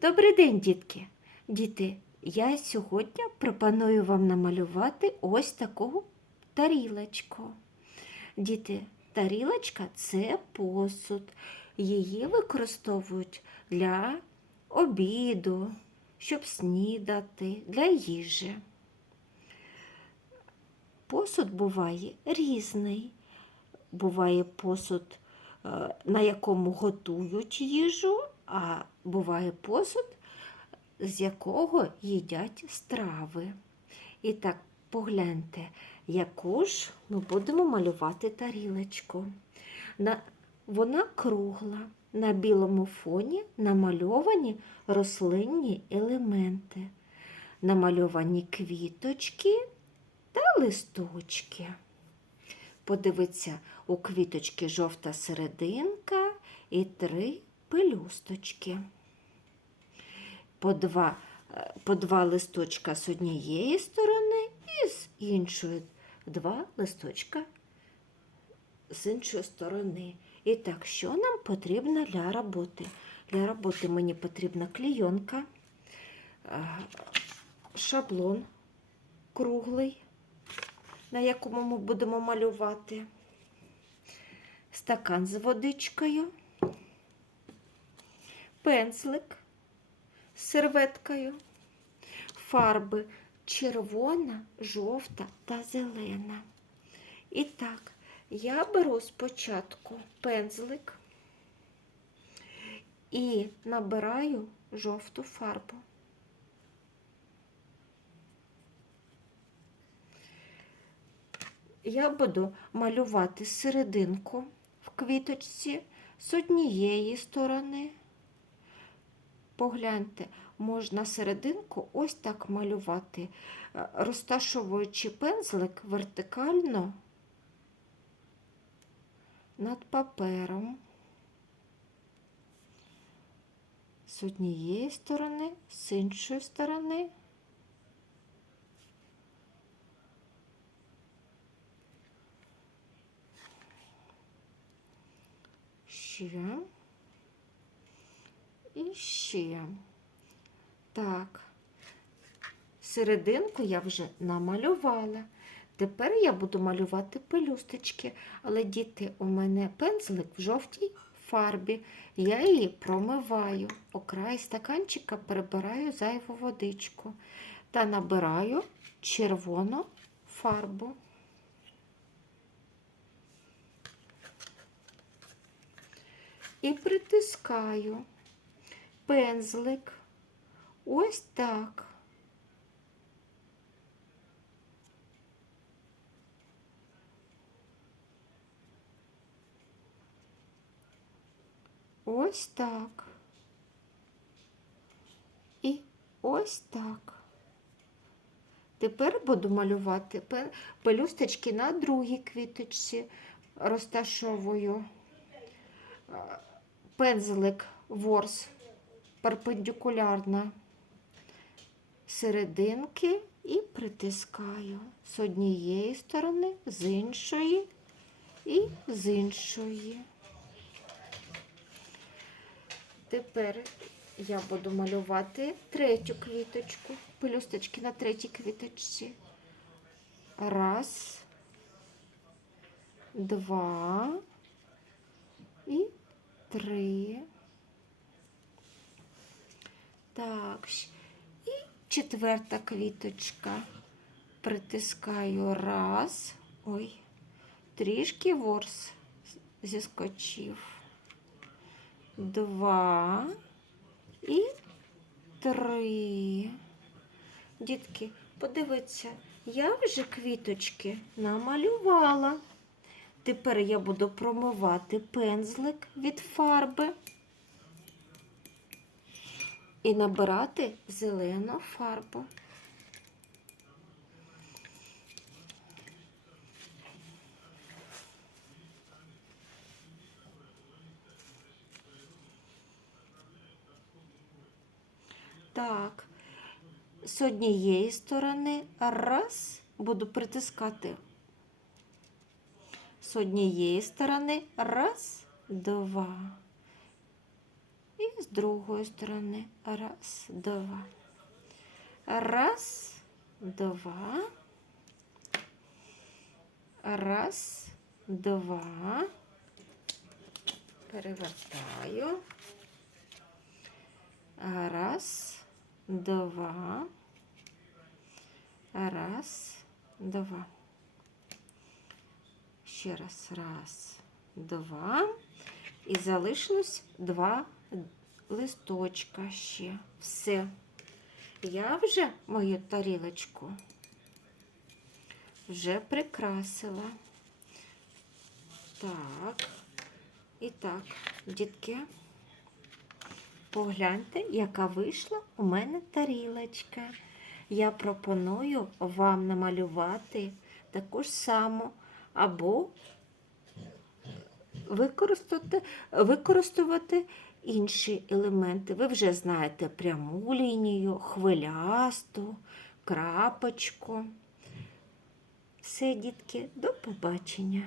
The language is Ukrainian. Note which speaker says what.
Speaker 1: Добрий день, дітки! Діти, я сьогодні пропоную вам намалювати ось таку тарілочку. Діти, тарілочка це посуд. Її використовують для обіду, щоб снідати, для їжі. Посуд буває різний. Буває посуд, е, на якому готують їжу, а буває посуд, з якого їдять страви. І так, погляньте, яку ж ми будемо малювати тарілочку. На... Вона кругла. На білому фоні намальовані рослинні елементи, намальовані квіточки та листочки. Подивіться, у квіточки жовта серединка і три пелюсточки. По два, е, по два листочка з однієї сторони і з іншої. Два листочка з іншої сторони. І так, що нам потрібно для роботи? Для роботи мені потрібна клійонка, е, шаблон круглий, на якому ми будемо малювати, стакан з водичкою, пензлик з серветкою, фарби червона, жовта та зелена. І так, я беру спочатку пензлик і набираю жовту фарбу. Я буду малювати серединку в квіточці з однієї сторони. Погляньте, можна серединку ось так малювати, е, розташовуючи пензлик вертикально над папером. З однієї сторони, з іншої сторони. Ще. І ще. Так, серединку я вже намалювала. Тепер я буду малювати пелюсточки, але діти, у мене пензлик в жовтій фарбі. Я її промиваю. О край стаканчика перебираю зайву водичку та набираю червону фарбу. І притискаю пензлик ось так. Ось так. І ось так. Тепер буду малювати пе- пелюсточки на другій квіточці. Розташовую е, пензлик ворс перпендикулярно серединки і притискаю з однієї сторони, з іншої і з іншої. Тепер я буду малювати третю квіточку, пелюсточки на третій квіточці. Раз, два і три. Так, і четверта квіточка. Притискаю раз. Ой, трішки ворс зіскочив. Два і три. Дітки, подивіться, я вже квіточки намалювала. Тепер я буду промивати пензлик від фарби і набирати зелену фарбу. Так, з однієї сторони раз буду притискати. З однієї сторони раз, два. І з другої сторони. Раз, два. Раз, два. Раз, два. Перевертаю. Раз, два. Раз, два. Ще раз. Раз, два. І залишилось два листочка ще. Все. Я вже мою тарілочку вже прикрасила. Так. І так, дітки, погляньте, яка вийшла у мене тарілочка. Я пропоную вам намалювати таку ж саму або використати, використовувати інші елементи. Ви вже знаєте пряму лінію, хвилясту, крапочку. Все, дітки, до побачення.